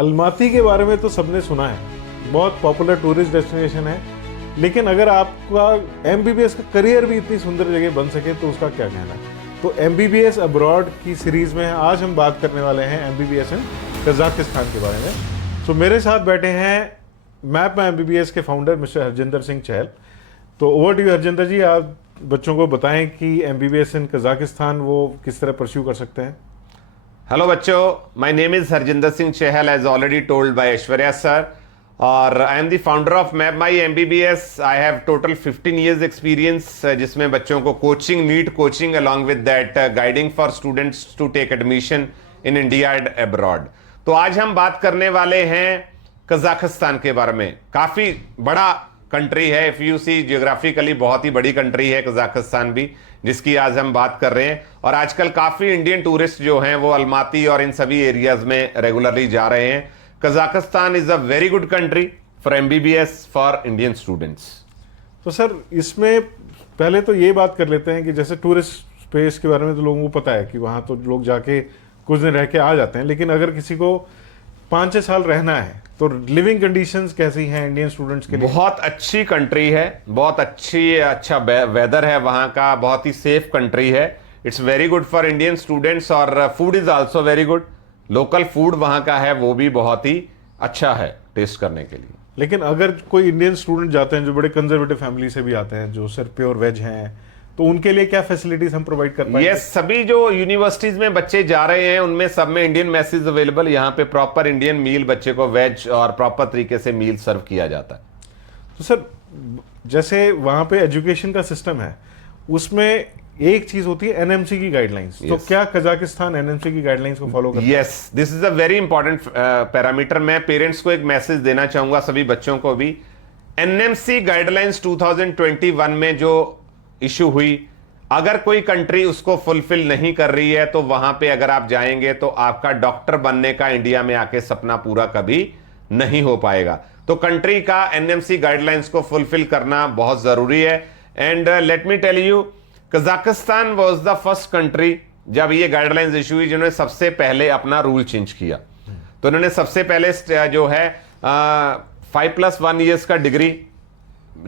Almaty के बारे में तो सबने सुना है, बहुत पॉपुलर टूरिस्ट डेस्टिनेशन है, लेकिन अगर आपका एमबीबीएस का करियर भी इतनी सुंदर जगह बन सके तो उसका क्या कहना है। तो एमबीबीएस अब्रॉड की सीरीज में आज हम बात करने वाले हैं एमबीबीएस इन कजाकिस्तान के बारे में। तो मेरे साथ बैठे हैं मैप माई एमबीबीएस के फाउंडर मिस्टर हरजिंदर सिंह चहल। तो ओवर टू यू हरजिंदर जी, आप बच्चों को बताएं कि एमबीबीएस इन कजाकिस्तान वो किस तरह परस्यू कर सकते हैं। हेलो बच्चों, my name is Harjinder Singh Chahal as already told by Aishwarya sir, और I am the founder of Map My MBBS. I have total 15 years experience, जिसमें बच्चों को coaching, NEET coaching along with that guiding for students to take admission in India and abroad. तो आज हम बात करने वाले हैं कजाकिस्तान के बारे में। काफी बड़ा कंट्री है, इफ यू सी जियोग्राफिकली बहुत ही बड़ी कंट्री है कजाकिस्तान भी, जिसकी आज हम बात कर रहे हैं। और आजकल काफी इंडियन टूरिस्ट जो हैं वो अलमाती और इन सभी एरियाज में रेगुलरली जा रहे हैं। Kazakhstan is a very good country for MBBS for Indian students. तो सर, इसमें पहले तो ये बात कर लेते हैं कि जैसे टूरिस्ट स्पेस के बारे में तो लोगों को पता है कि वहाँ तो लोग जाके कुछ दिन रह के आ जाते हैं, लेकिन अगर किसी को 5-6 साल रहना है तो लिविंग कंडीशंस कैसी हैं इंडियन स्टूडेंट्स के लिए? बहुत अच्छी कंट्री है, बहुत अच्छा वेदर है वहाँ का, बहुत ही सेफ कंट्री है। It's very good for Indian students, और food is also very good. Local food वहाँ का है वो भी बहुत ही अच्छा है टेस्ट करने के लिए। लेकिन अगर कोई इंडियन स्टूडेंट जाते हैं जो बड़े कंजर्वेटिव फैमिली से भी आते हैं, जो सिर्फ प्योर वेज हैं, तो उनके लिए क्या फैसिलिटीज हम प्रोवाइड कर पाएंगे? यस, सभी जो यूनिवर्सिटीज में बच्चे जा रहे हैं उनमें सब में इंडियन मेसेज अवेलेबल। यहाँ पे प्रॉपर इंडियन मील बच्चे को वेज और प्रॉपर तरीके से मील सर्व किया जाता है। तो सर, जैसे वहाँ पे एजुकेशन का सिस्टम है, उसमें एक चीज होती है एनएमसी की गाइडलाइंस। तो क्या कजाकिस्तान एनएमसी की गाइडलाइंस को फॉलो करता है? Yes, this is a very important parameter. मैं पेरेंट्स को एक मैसेज देना चाहूंगा, सभी बच्चों को भी। एनएमसी गाइडलाइंस 2021 में जो इशू हुई, अगर कोई कंट्री उसको फुलफिल नहीं कर रही है तो वहां पे अगर आप जाएंगे तो आपका डॉक्टर बनने का इंडिया में आके सपना पूरा कभी नहीं हो पाएगा। तो कंट्री का एनएमसी गाइडलाइंस को फुलफिल करना बहुत जरूरी है। And let me tell you, Kazakhstan was the first country जब ये गाइडलाइंस इशू हुई जिन्होंने सबसे पहले अपना रूल चेंज किया। तो इन्होंने सबसे पहले जो है 5+1 years का डिग्री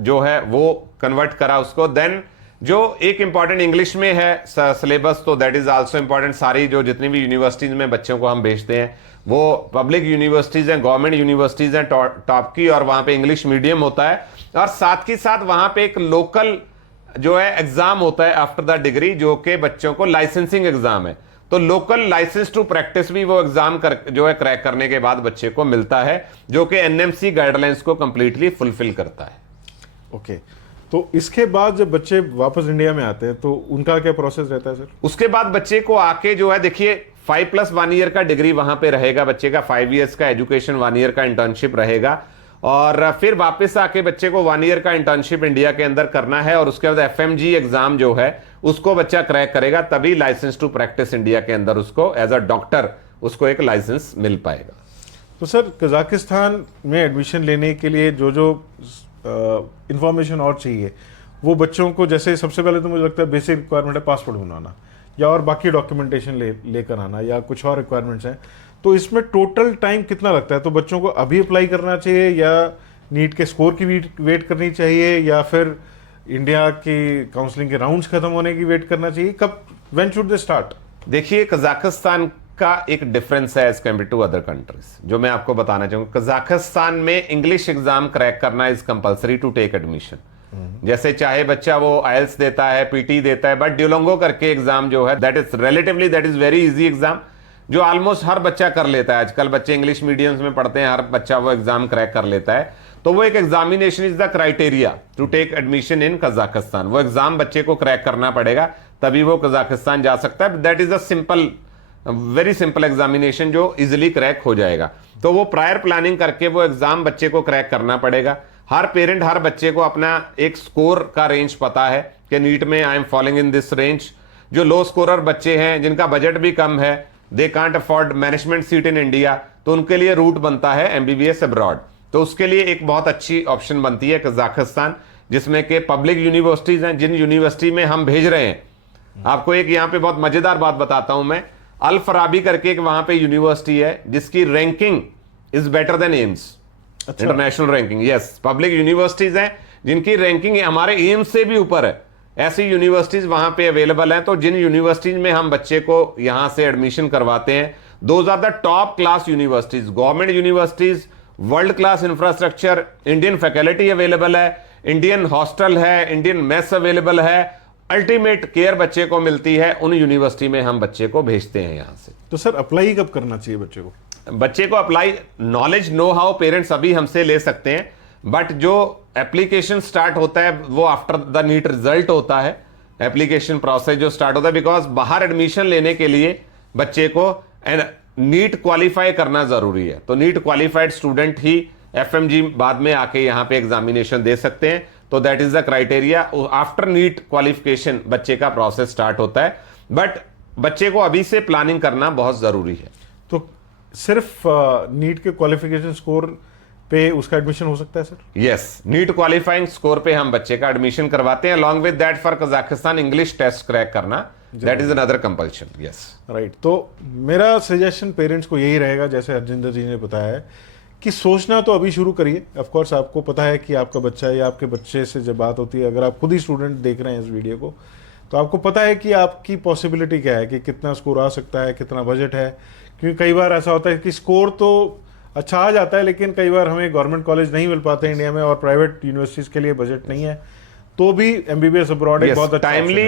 जो है वो कन्वर्ट करा उसको। देन जो एक इंपॉर्टेंट इंग्लिश में है सिलेबस, तो दैट इज आल्सो इंपॉर्टेंट। सारी जो जितनी भी यूनिवर्सिटीज में बच्चों को हम भेजते हैं वो पब्लिक यूनिवर्सिटीज हैं, गवर्नमेंट यूनिवर्सिटीज हैं टॉप की, और वहां पे इंग्लिश मीडियम होता है। और साथ ही साथ वहां पे एक लोकल जो है एग्जाम होता है आफ्टर द डिग्री, जो कि बच्चों को लाइसेंसिंग एग्जाम है। तो लोकल लाइसेंस टू प्रैक्टिस भी वो एग्जाम जो है क्रैक करने के बाद बच्चे को मिलता है, जो कि एनएमसी गाइडलाइंस को कंप्लीटली फुलफिल करता है। ओके, तो इसके बाद जब बच्चे वापस इंडिया में आते हैं तो उनका क्या प्रोसेस रहता है सर? उसके बाद बच्चे को आके जो है, देखिए 5+1 year का डिग्री वहां पे रहेगा बच्चे का, 5 years का एजुकेशन, 1 year का इंटर्नशिप रहेगा, और फिर वापस आके बच्चे को 1 year का इंटर्नशिप इंडिया के अंदर करना है, और उसके बाद एफएमजी एग्जाम जो है उसको बच्चा क्रैक करेगा, तभी लाइसेंस टू प्रैक्टिस इंडिया के अंदर उसको एज अ डॉक्टर उसको एक लाइसेंस मिल पाएगा। तो सर, कजाकिस्तान में एडमिशन लेने के लिए जो जो इंफॉर्मेशन और चाहिए वो बच्चों को, जैसे सबसे पहले तो मुझे लगता है बेसिक रिक्वायरमेंट है पासपोर्ट बनवाना, या और बाकी डॉक्यूमेंटेशन लेकर आना, या कुछ और रिक्वायरमेंट्स हैं। तो इसमें टोटल टाइम कितना लगता है? तो बच्चों को अभी अप्लाई करना चाहिए, या नीट के स्कोर की वेट करनी चाहिए, या फिर इंडिया की काउंसलिंग के राउंड्स खत्म होने की वेट करना चाहिए? कब, व्हेन शुड दे स्टार्ट? देखिए, कजाकिस्तान का एक डिफरेंस है as compare to other countries, जो मैं आपको बताना चाहूंगा। कजाकिस्तान में इंग्लिश एग्जाम क्रैक करना is compulsory to take admission. जैसे चाहे बच्चा वो आइल्स देता है, पीटी देता है, बट ड्यूलोंगो करके एग्जाम जो है that is very easy exam, जो ऑलमोस्ट हर बच्चा कर लेता है। आजकल बच्चे इंग्लिश मीडियम्स में पढ़ते हैं, हर बच्चा वो एग्जाम क्रैक कर लेता है। तो वो एक examination is the criteria to take admission in Kazakhstan. वो एग्जाम बच्चे को क्रैक करना पड़ेगा, तभी वो कजाकिस्तान जा सकता है। That is a very simple examination जो इजिली क्रैक हो जाएगा। तो वो प्रायर प्लानिंग करके वो एग्जाम बच्चे को क्रैक करना पड़ेगा। हर पेरेंट, हर बच्चे को अपना एक स्कोर का रेंज पता है कि नीट में I am following in this range. जो लो स्कोरर बच्चे हैं, जिनका बजट भी कम है, they can't afford management seat in India, तो उनके लिए रूट बनता है एमबीबीएस अब्रॉड। तो उसके लिए एक बहुत अच्छी ऑप्शन बनती है कजाकिस्तान, जिसमें कि पब्लिक यूनिवर्सिटीज हैं। जिन यूनिवर्सिटी में हम भेज रहे हैं, आपको एक यहाँ पे बहुत मजेदार बात बताता हूं मैं। अल फराबी करके एक वहां पे यूनिवर्सिटी है जिसकी ranking is better than AIIMS international ranking. Yes, public universities हैं जिनकी रैंकिंग हमारे एम्स से भी ऊपर है, ऐसी यूनिवर्सिटीज वहां पे अवेलेबल हैं। तो जिन यूनिवर्सिटीज में हम बच्चे को यहां से एडमिशन करवाते हैं, those are the top class universities, government universities, world class infrastructure, Indian faculty available है, इंडियन हॉस्टल है, इंडियन मेस अवेलेबल है, अल्टीमेट केयर बच्चे को मिलती है। उन यूनिवर्सिटी में हम बच्चे को भेजते हैं यहां से। तो सर अप्लाई कब करना चाहिए बच्चे को? बच्चे को apply, knowledge know how parents अभी हमसे ले सकते हैं, बट जो एप्लीकेशन स्टार्ट होता है वो आफ्टर द नीट रिजल्ट होता है। एप्लीकेशन प्रोसेस जो स्टार्ट होता है, बिकॉज बाहर एडमिशन लेने के लिए बच्चे को नीट क्वालिफाई करना जरूरी है। तो नीट क्वालिफाइड स्टूडेंट ही एफएमजी बाद में आके यहां पे एग्जामिनेशन दे सकते हैं। तो that is the criteria. After NEET qualification बच्चे का प्रोसेस स्टार्ट होता है, बट बच्चे को अभी से प्लानिंग करना बहुत जरूरी है। तो सिर्फ नीट के क्वालिफिकेशन स्कोर पे उसका एडमिशन हो सकता है sir? Yes, NEET qualifying score पे हम बच्चे का एडमिशन करवाते हैं। Along with that for Kazakhstan English test crack करना, that is another compulsion. Yes, right. तो मेरा सजेशन पेरेंट्स को यही रहेगा, जैसे हरजिंदर जी ने बताया है, कि सोचना तो अभी शुरू करिए। ऑफ कोर्स आपको पता है कि आपका बच्चा है या आपके बच्चे से जब बात होती है, अगर आप खुद ही स्टूडेंट देख रहे हैं इस वीडियो को, तो आपको पता है कि आपकी पॉसिबिलिटी क्या है, कि कितना स्कोर आ सकता है, कितना बजट है। क्योंकि कई बार ऐसा होता है कि स्कोर तो अच्छा आ जाता है, लेकिन कई बार हमें गवर्नमेंट कॉलेज नहीं मिल पाते इंडिया में और प्राइवेट यूनिवर्सिटीज़ के लिए बजट नहीं है, तो भी एमबीबीएस अब्रॉड एक बहुत अच्छा timely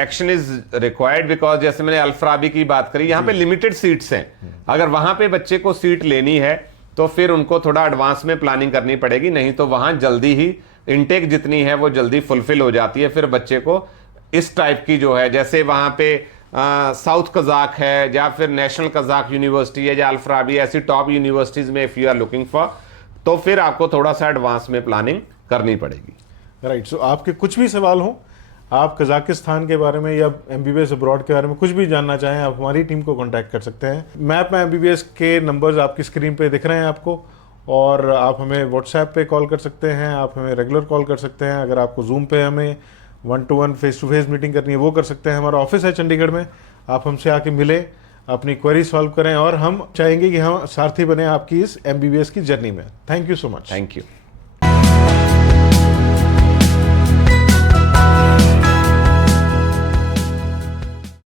action is required. Because जैसे मैंने अल-फराबी की बात करी, यहाँ पे लिमिटेड सीट्स हैं। अगर वहां पे बच्चे को सीट लेनी है तो फिर उनको थोड़ा एडवांस में प्लानिंग करनी पड़ेगी, नहीं तो वहां जल्दी ही इनटेक जितनी है वो जल्दी फुलफिल हो जाती है। फिर बच्चे को इस टाइप की जो है, जैसे वहां पे साउथ कजाक है या फिर नेशनल कजाक यूनिवर्सिटी है या अल-फराबी, ऐसी टॉप यूनिवर्सिटीज में if you are looking for, तो फिर आपको थोड़ा सा एडवांस में प्लानिंग करनी पड़ेगी। राइट। सो आपके कुछ भी सवाल हो, आप कजाकिस्तान के बारे में या एमबीबीएस अब्रॉड के बारे में कुछ भी जानना चाहें, आप हमारी टीम को कांटेक्ट कर सकते हैं। मैप में एमबीबीएस के नंबर्स आपकी स्क्रीन पे दिख रहे हैं आपको, और आप हमें व्हाट्सएप पे कॉल कर सकते हैं, आप हमें रेगुलर कॉल कर सकते हैं। अगर आपको जूम पे हमें 1-to-1 फेस-टू-फेस मीटिंग करनी है वो कर सकते हैं। हमारा ऑफिस है चंडीगढ़ में, आप हमसे आके मिलें, अपनी क्वेरी सॉल्व करें, और हम चाहेंगे कि हम सारथी बने आपकी इस एमबीबीएस की जर्नी में। Thank you so much. Thank you.